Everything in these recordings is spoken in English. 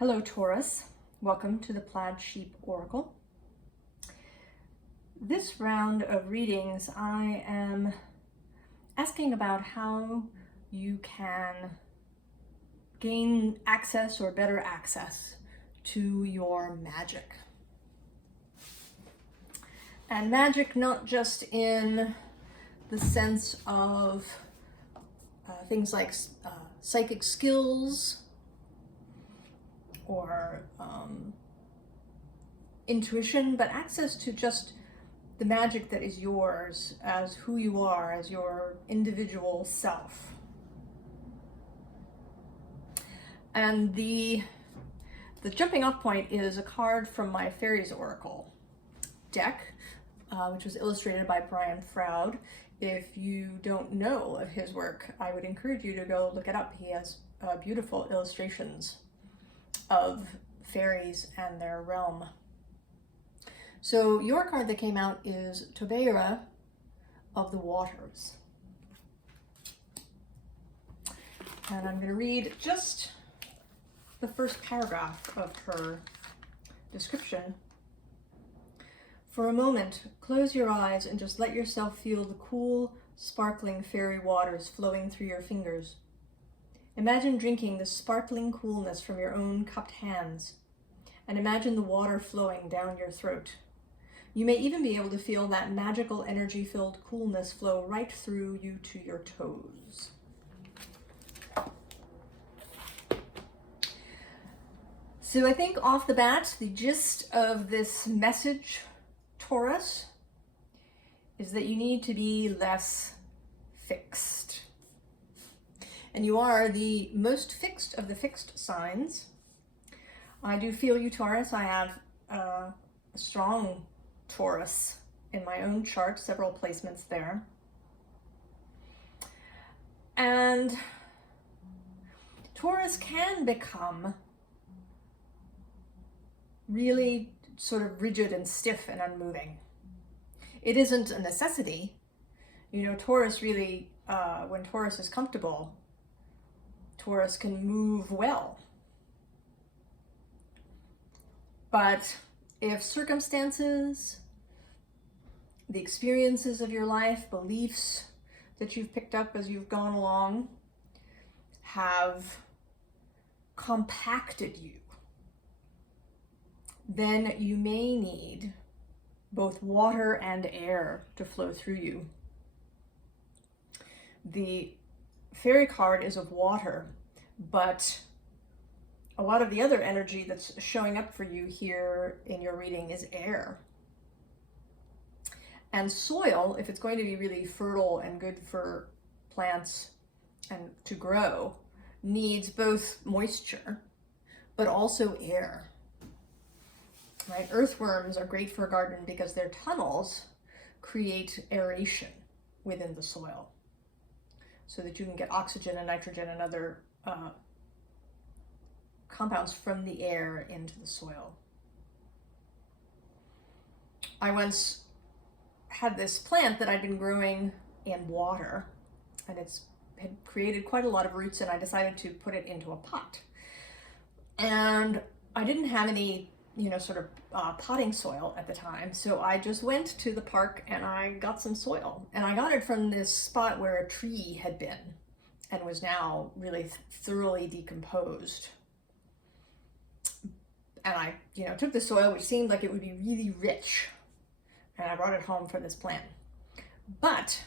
Hello Taurus, welcome to the Plaid Oracle. This round of readings I am asking about how you can gain access or better access to your magic. And magic not just in the sense of things like psychic skills or intuition, but access to just the magic that is yours as who you are, as your individual self. And the jumping off point is a card from my Faeries Oracle deck, which was illustrated by Brian Froud. If you don't know of his work, I would encourage you to go look it up. He has beautiful illustrations of fairies and their realm. So your card that came out is Taurus of the Waters. And I'm going to read just the first paragraph of her description. For a moment, close your eyes and just let yourself feel the cool, sparkling fairy waters flowing through your fingers. Imagine drinking the sparkling coolness from your own cupped hands, and imagine the water flowing down your throat. You may even be able to feel that magical energy-filled coolness flow right through you to your toes. So I think off the bat, the gist of this message, Taurus, is that you need to be less fixed. And you are the most fixed of the fixed signs. I do feel you, Taurus. I have a strong Taurus in my own chart, several placements there. And Taurus can become really sort of rigid and stiff and unmoving. It isn't a necessity. You know, Taurus really, when Taurus is comfortable, Taurus can move well. But if circumstances, the experiences of your life, beliefs that you've picked up as you've gone along have compacted you, then you may need both water and air to flow through you. The fairy card is of water, but a lot of the other energy that's showing up for you here in your reading is air. And soil, if it's going to be really fertile and good for plants and to grow, needs both moisture, but also air. Right? Earthworms are great for a garden because their tunnels create aeration within the soil, so that you can get oxygen and nitrogen and other compounds from the air into the soil. I once had this plant that I'd been growing in water, and it had created quite a lot of roots, and I decided to put it into a pot. And I didn't have any, sort of potting soil at the time, so I just went to the park and I got some soil. And I got it from this spot where a tree had been and was now really thoroughly decomposed. And I, took the soil, which seemed like it would be really rich, and I brought it home for this plant. But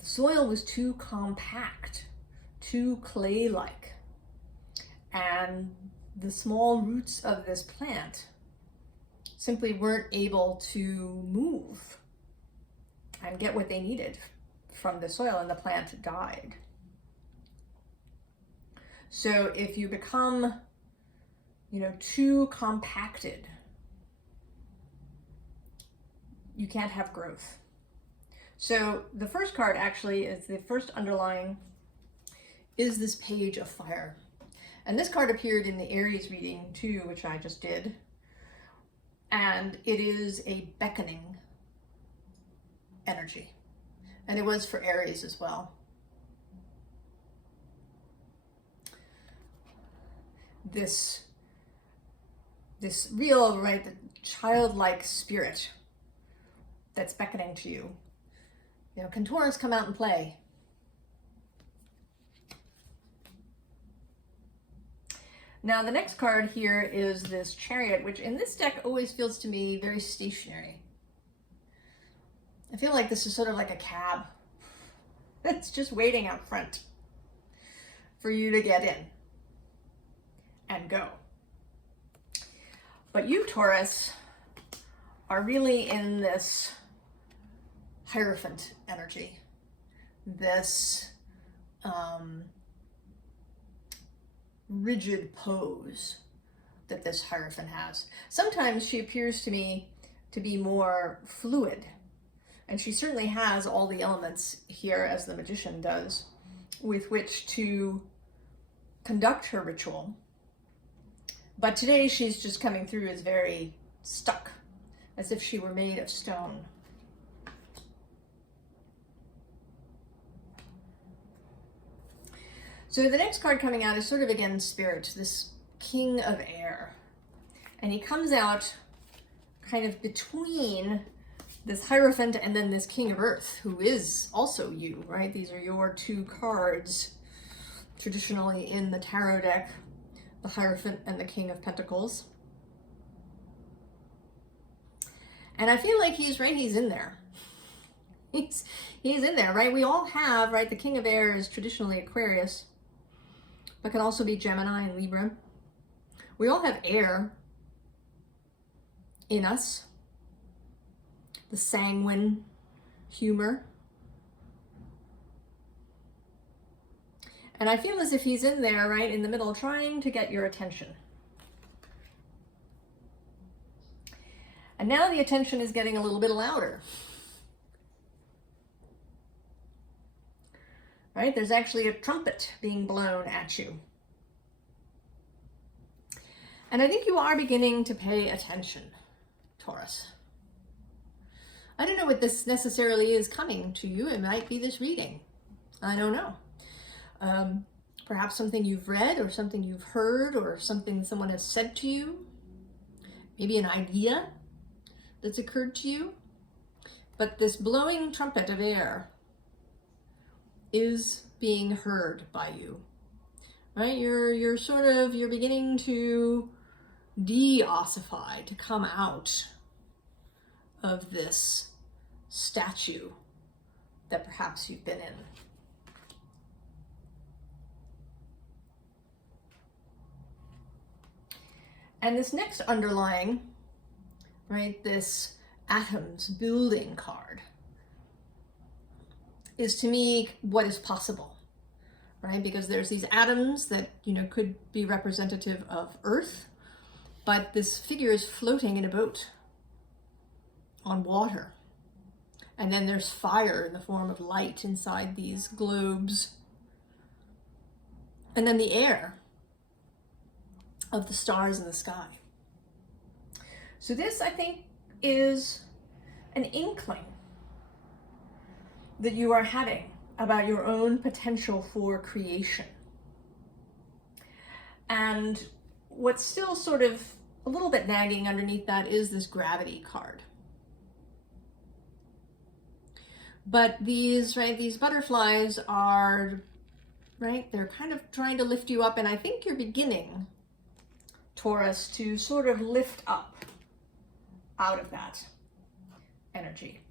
the soil was too compact, too clay-like, and the small roots of this plant simply weren't able to move and get what they needed from the soil, and the plant died. So if you become, too compacted, you can't have growth. So the first card actually is the first underlying is this Page of Fire. And this card appeared in the Aries reading too, which I just did. And it is a beckoning energy. And it was for Aries as well. this real, right, the childlike spirit that's beckoning to you. You know, can Taurus come out and play? Now the next card here is this Chariot, which in this deck always feels to me very stationary. I feel like this is sort of like a cab. It's just waiting out front for you to get in and go. But you, Taurus, are really in this Hierophant energy, this rigid pose that this Hierophant has. Sometimes she appears to me to be more fluid, and she certainly has all the elements here, as the Magician does, with which to conduct her ritual. But today she's just coming through as very stuck, as if she were made of stone. So the next card coming out is sort of, again, Spirit, this King of Air. And he comes out kind of between this Hierophant and then this King of Earth, who is also you, right? These are your two cards traditionally in the tarot deck, the Hierophant and the King of Pentacles. And I feel like he's in there. He's in there, right? We all have, right? The King of Air is traditionally Aquarius, but can also be Gemini and Libra. We all have air in us, the sanguine humor. And I feel as if he's in there, right, in the middle, trying to get your attention. And now the attention is getting a little bit louder. Right? There's actually a trumpet being blown at you. And I think you are beginning to pay attention, Taurus. I don't know what this necessarily is coming to you. It might be this reading. I don't know. Perhaps something you've read or something you've heard or something someone has said to you. Maybe an idea that's occurred to you. But this blowing trumpet of air is being heard by you, right? You're beginning to de-ossify, to come out of this statue that perhaps you've been in. And this next underlying, right, this atoms building card is to me what is possible, right? Because there's these atoms that, you know, could be representative of Earth, but this figure is floating in a boat on water. And then there's fire in the form of light inside these globes. And then the air of the stars in the sky. So this, I think, is an inkling that you are having about your own potential for creation. And what's still sort of a little bit nagging underneath that is this gravity card. But these, right, these butterflies are, right, they're kind of trying to lift you up, and I think you're beginning, Taurus, to sort of lift up out of that energy.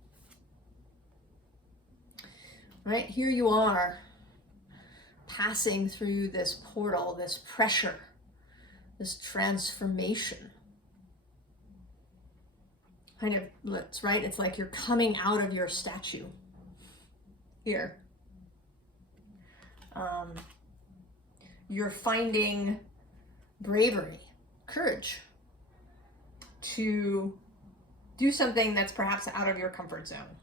Right, here you are, passing through this portal, this pressure, this transformation. Kind of, right, it's like you're coming out of your statue here. You're finding bravery, courage to do something that's perhaps out of your comfort zone.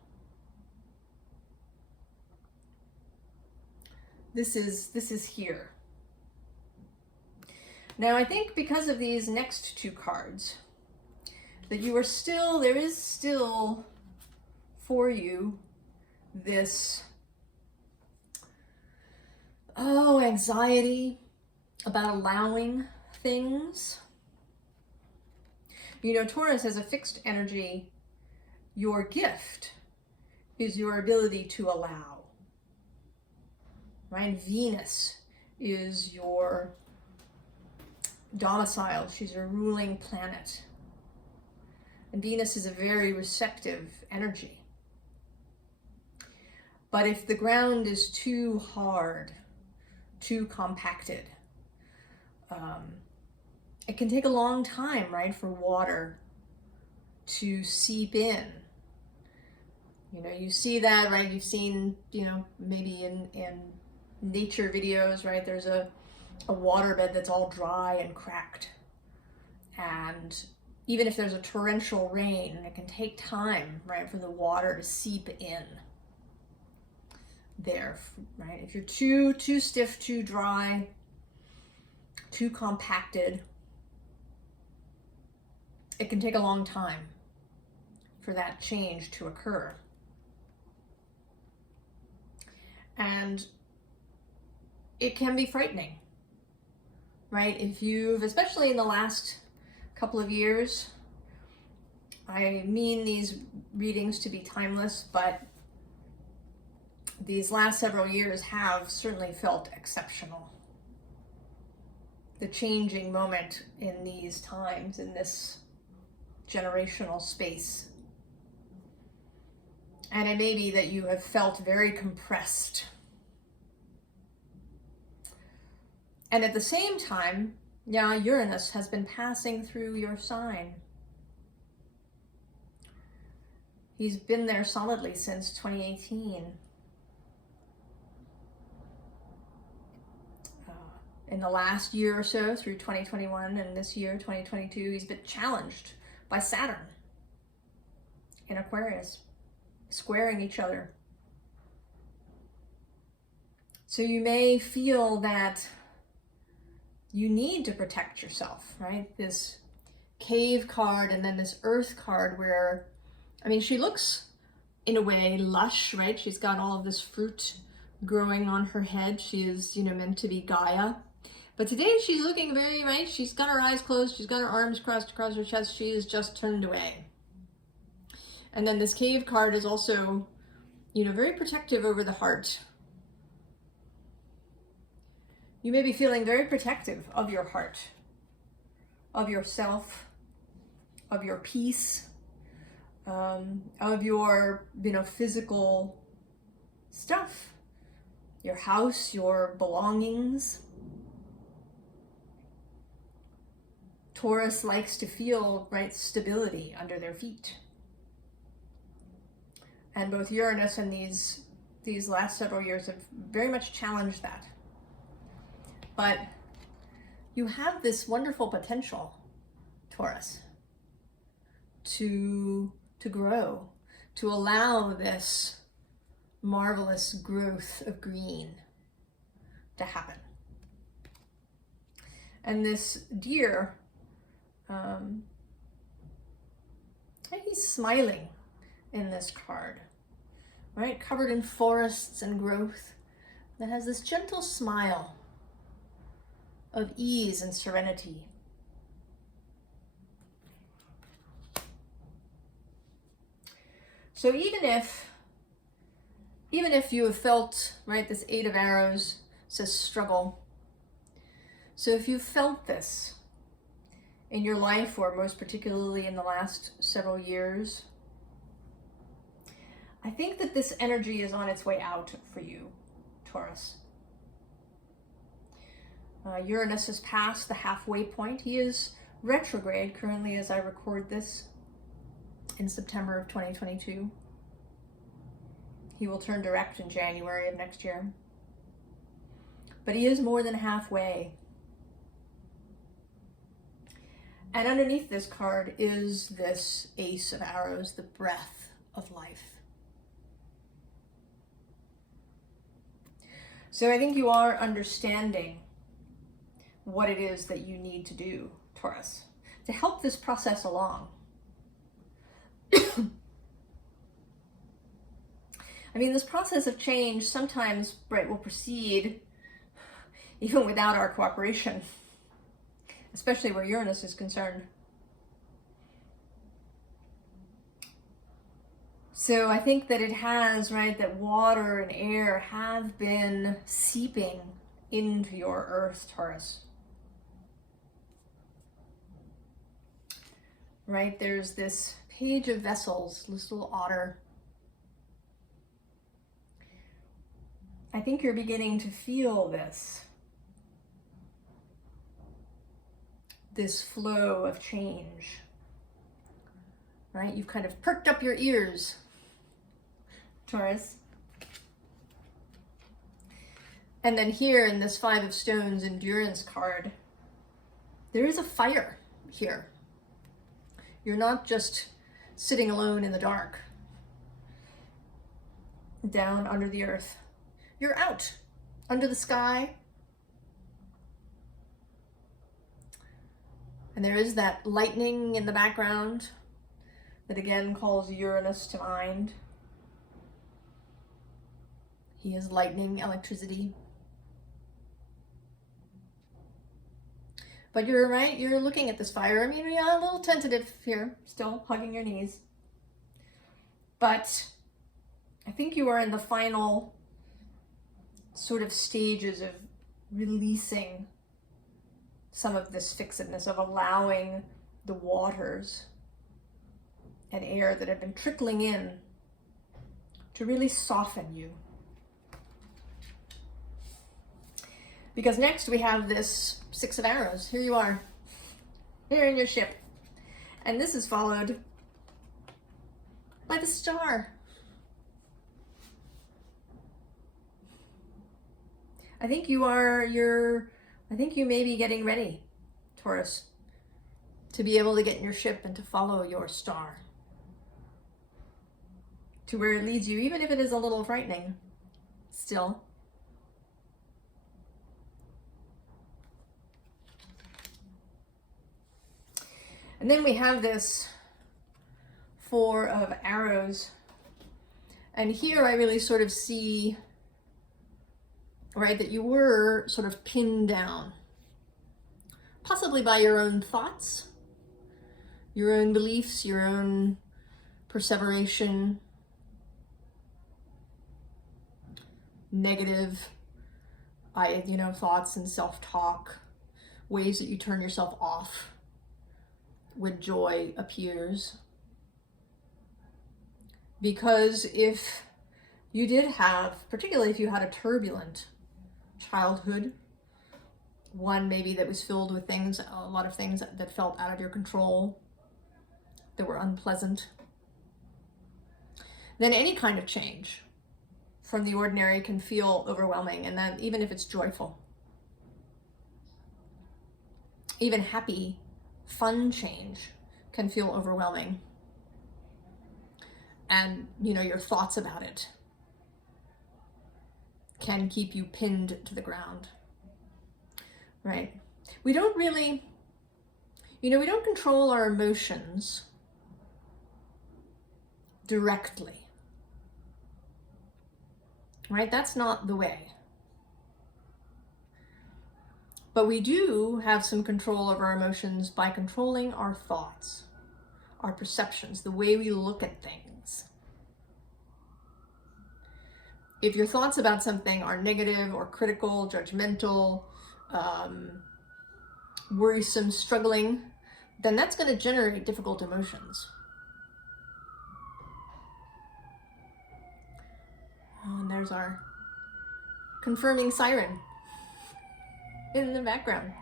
This is here. Now I think because of these next two cards, that you are still, there is still for you this, anxiety about allowing things. You know, Taurus has a fixed energy. Your gift is your ability to allow, right? Venus is your domicile. She's your ruling planet. And Venus is a very receptive energy. But if the ground is too hard, too compacted, it can take a long time, right, for water to seep in. You know, you see that, right? You've seen, you know, maybe in nature videos, right? There's a waterbed that's all dry and cracked. And even if there's a torrential rain, it can take time, right, for the water to seep in there, right? If you're too stiff, too dry, too compacted, it can take a long time for that change to occur. And it can be frightening, right? If you've, especially in the last couple of years, I mean these readings to be timeless, but these last several years have certainly felt exceptional. The changing moment in these times, in this generational space. And it may be that you have felt very compressed. And at the same time, yeah, Uranus has been passing through your sign. He's been there solidly since 2018. In the last year or so, through 2021 and this year, 2022, he's been challenged by Saturn in Aquarius, squaring each other. So you may feel that you need to protect yourself, right? This cave card and then this earth card where, I mean, she looks in a way lush, right? She's got all of this fruit growing on her head. She is, you know, meant to be Gaia. But today she's looking very, right? She's got her eyes closed. She's got her arms crossed across her chest. She is just turned away. And then this cave card is also, you know, very protective over the heart. You may be feeling very protective of your heart, of yourself, of your peace, of your, you know, physical stuff, your house, your belongings. Taurus likes to feel, right, stability under their feet. And both Uranus and these last several years have very much challenged that. But you have this wonderful potential, Taurus, to grow, to allow this marvelous growth of green to happen. And this deer, he's smiling in this card, right? Covered in forests and growth that has this gentle smile of ease and serenity. So even if you have felt, right, this Eight of Arrows says struggle. So if you've felt this in your life, or most particularly in the last several years, I think that this energy is on its way out for you, Taurus. Uranus has passed the halfway point. He is retrograde currently as I record this in September of 2022. He will turn direct in January of next year. But he is more than halfway. And underneath this card is this Ace of Arrows, the breath of life. So I think you are understanding what it is that you need to do, Taurus, to help this process along. I mean, this process of change sometimes, right, will proceed even without our cooperation. especially where Uranus is concerned. So I think that it has, right, that water and air have been seeping into your earth, Taurus. Right, there's this page of vessels, this little otter. I think you're beginning to feel this flow of change, right? You've kind of perked up your ears, Taurus. And then here in this Five of Stones endurance card, there is a fire here. You're not just sitting alone in the dark, down under the earth. You're out under the sky. And there is that lightning in the background that again calls Uranus to mind. He is lightning, electricity. But you're right, you're looking at this fire. I mean, yeah, a little tentative here, still hugging your knees. But I think you are in the final sort of stages of releasing some of this fixedness, of allowing the waters and air that have been trickling in to really soften you. Because next we have this Six of Arrows. Here you are, here in your ship. And this is followed by the star. I think you may be getting ready, Taurus, to be able to get in your ship and to follow your star to where it leads you, even if it is a little frightening still. And then we have this Four of Arrows. And here I really sort of see, right, that you were sort of pinned down, possibly by your own thoughts, your own beliefs, your own perseveration, negative, thoughts and self-talk, ways that you turn yourself off when joy appears. Because if you did have, particularly if you had a turbulent childhood, one maybe that was filled with things, a lot of things that felt out of your control, that were unpleasant, then any kind of change from the ordinary can feel overwhelming. And then even if it's joyful, even happy, fun change can feel overwhelming. And, your thoughts about it can keep you pinned to the ground, right? We don't really, we don't control our emotions directly, right? That's not the way. But we do have some control over our emotions by controlling our thoughts, our perceptions, the way we look at things. If your thoughts about something are negative or critical, judgmental, worrisome, struggling, then that's going to generate difficult emotions. Oh, and there's our confirming siren in the background.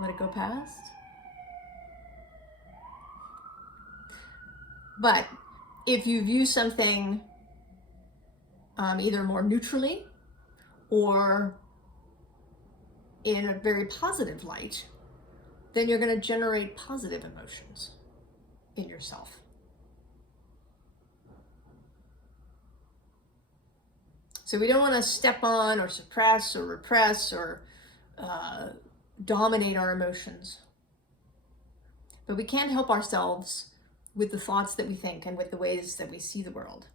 Let it go past. But if you view something either more neutrally or in a very positive light, then you're going to generate positive emotions in yourself. So we don't want to step on or suppress or repress or dominate our emotions. But we can't help ourselves with the thoughts that we think and with the ways that we see the world.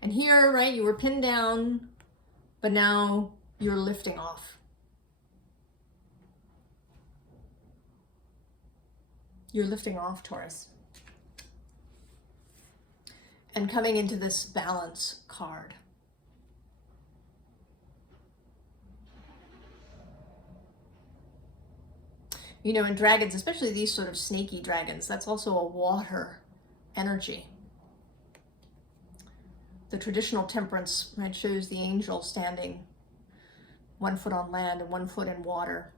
And here, right, you were pinned down, but now you're lifting off. You're lifting off, Taurus. And coming into this balance card. You know, in dragons, especially these sort of snaky dragons, that's also a water energy. The traditional temperance, right, shows the angel standing 1 foot on land and 1 foot in water.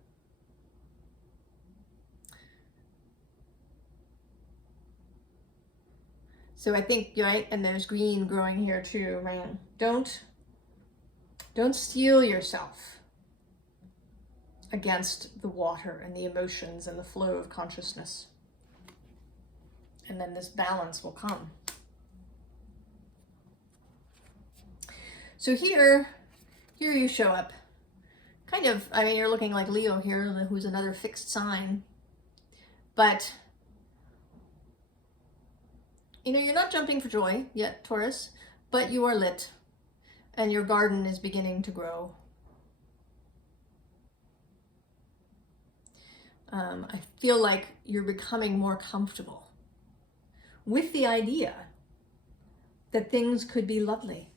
So I think, right, and there's green growing here too, right? Don't steel yourself against the water and the emotions and the flow of consciousness. And then this balance will come. So here you show up. Kind of, I mean, you're looking like Leo here, who's another fixed sign. But, you know, you're not jumping for joy yet, Taurus, but you are lit. And your garden is beginning to grow. I feel like you're becoming more comfortable with the idea that things could be lovely.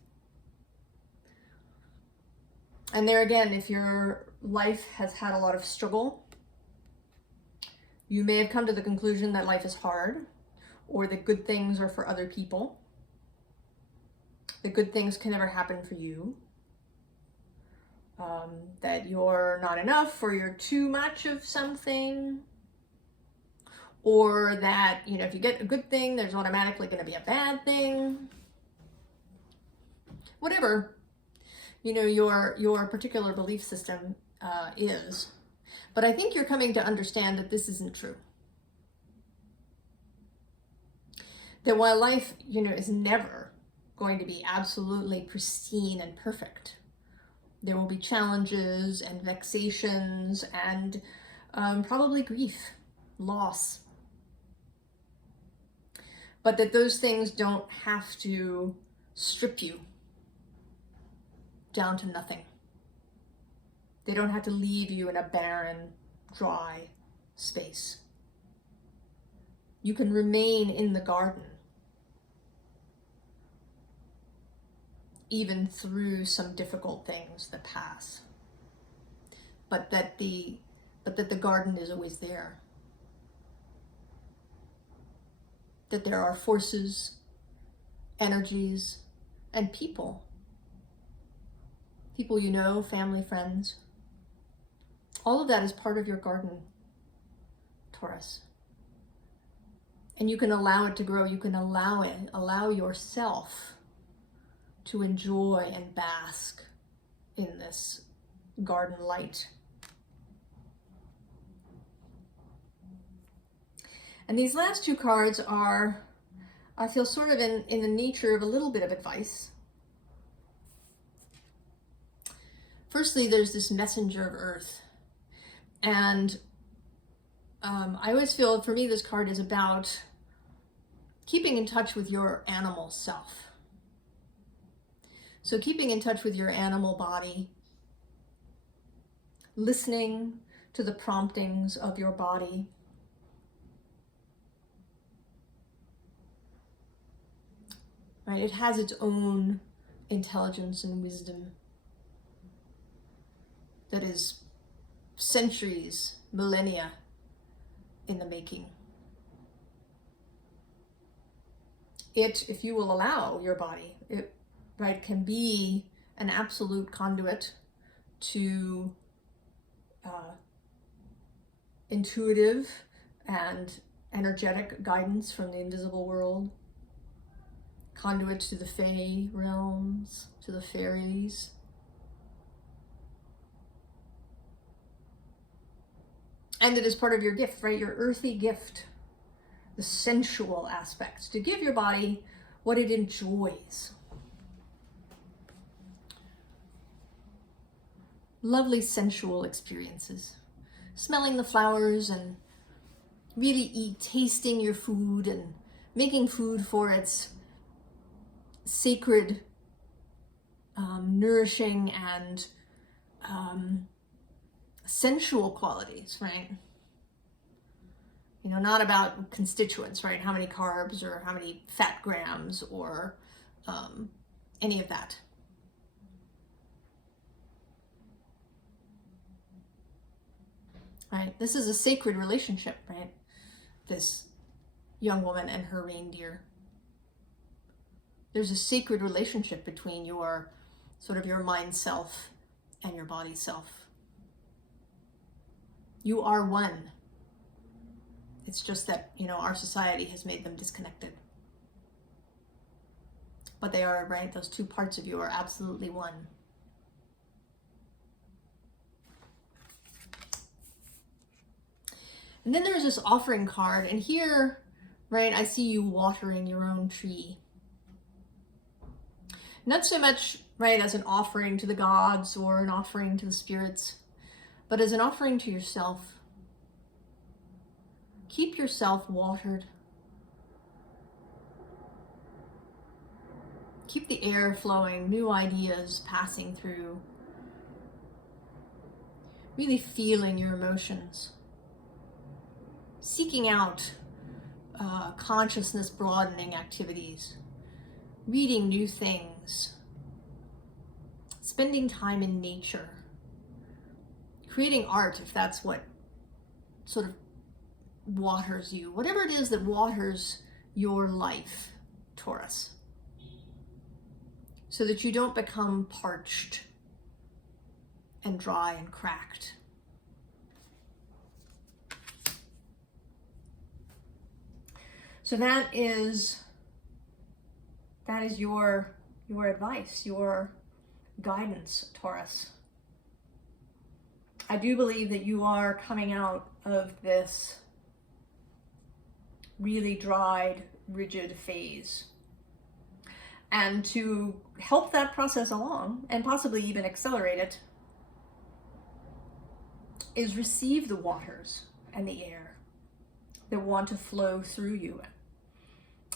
And there again, if your life has had a lot of struggle, you may have come to the conclusion that life is hard, or that good things are for other people, that good things can never happen for you, that you're not enough, or you're too much of something, or that, you know, if you get a good thing, there's automatically going to be a bad thing. Whatever, you know, your particular belief system is. But I think you're coming to understand that this isn't true. That while life, you know, is never going to be absolutely pristine and perfect, there will be challenges and vexations and probably grief, loss. But that those things don't have to strip you down to nothing. They don't have to leave you in a barren, dry space. You can remain in the garden, even through some difficult things that pass. But that the garden is always there. That there are forces, energies, and people you know, family, friends. All of that is part of your garden, Taurus. And you can allow it to grow. You can allow yourself to enjoy and bask in this garden light. And these last two cards are, I feel, sort of in the nature of a little bit of advice. Firstly, there's this messenger of earth. And I always feel, for me, this card is about keeping in touch with your animal self. So keeping in touch with your animal body, listening to the promptings of your body, right? It has its own intelligence and wisdom that is centuries, millennia in the making. It, if you will allow your body, it, right, can be an absolute conduit to intuitive and energetic guidance from the invisible world, conduit to the Fae realms, to the fairies. And it is part of your gift, right? Your earthy gift, the sensual aspects, to give your body what it enjoys. Lovely sensual experiences. Smelling the flowers and really tasting your food and making food for its sacred, nourishing and sensual qualities, right? You know, not about constituents, right? How many carbs or how many fat grams or any of that. Right? This is a sacred relationship, right? This young woman and her reindeer. There's a sacred relationship between your sort of your mind self and your body self. You are one. It's just that, you know, our society has made them disconnected. But they are, right? Those two parts of you are absolutely one. And then there's this offering card, and here, right, I see you watering your own tree. Not so much, right, as an offering to the gods or an offering to the spirits, but as an offering to yourself. Keep yourself watered. Keep the air flowing, new ideas passing through. Really feeling your emotions. Seeking out consciousness broadening activities. Reading new things. Spending time in nature. Creating art, if that's what sort of waters you. Whatever it is that waters your life, Taurus. So that you don't become parched and dry and cracked. So that is your advice, your guidance, Taurus. I do believe that you are coming out of this really dried, rigid phase. And to help that process along, and possibly even accelerate it, is receive the waters and the air that want to flow through you.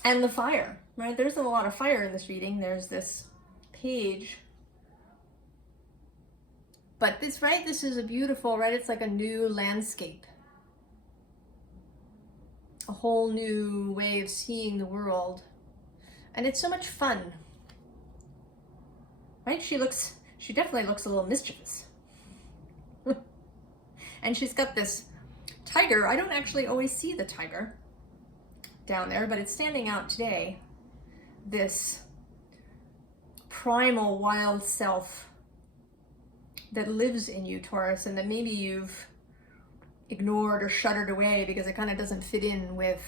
And the fire, right? There's a lot of fire in this reading. There's this page. But this, right, this is a beautiful, right? It's like a new landscape. A whole new way of seeing the world. And it's so much fun. Right? She definitely looks a little mischievous. And she's got this tiger. I don't actually always see the tiger down there, but it's standing out today. This primal wild self that lives in you, Taurus, and that maybe you've ignored or shuttered away because it kind of doesn't fit in with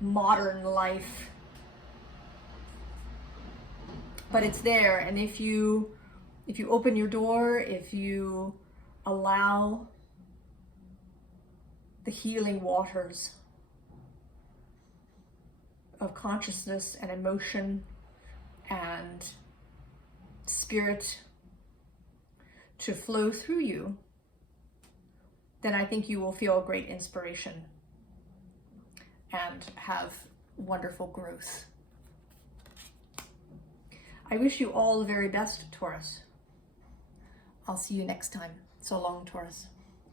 modern life. But it's there, and if you open your door, if you allow the healing waters of consciousness and emotion and spirit to flow through you, then I think you will feel great inspiration and have wonderful growth. I wish you all the very best, Taurus. I'll see you next time. So long, Taurus.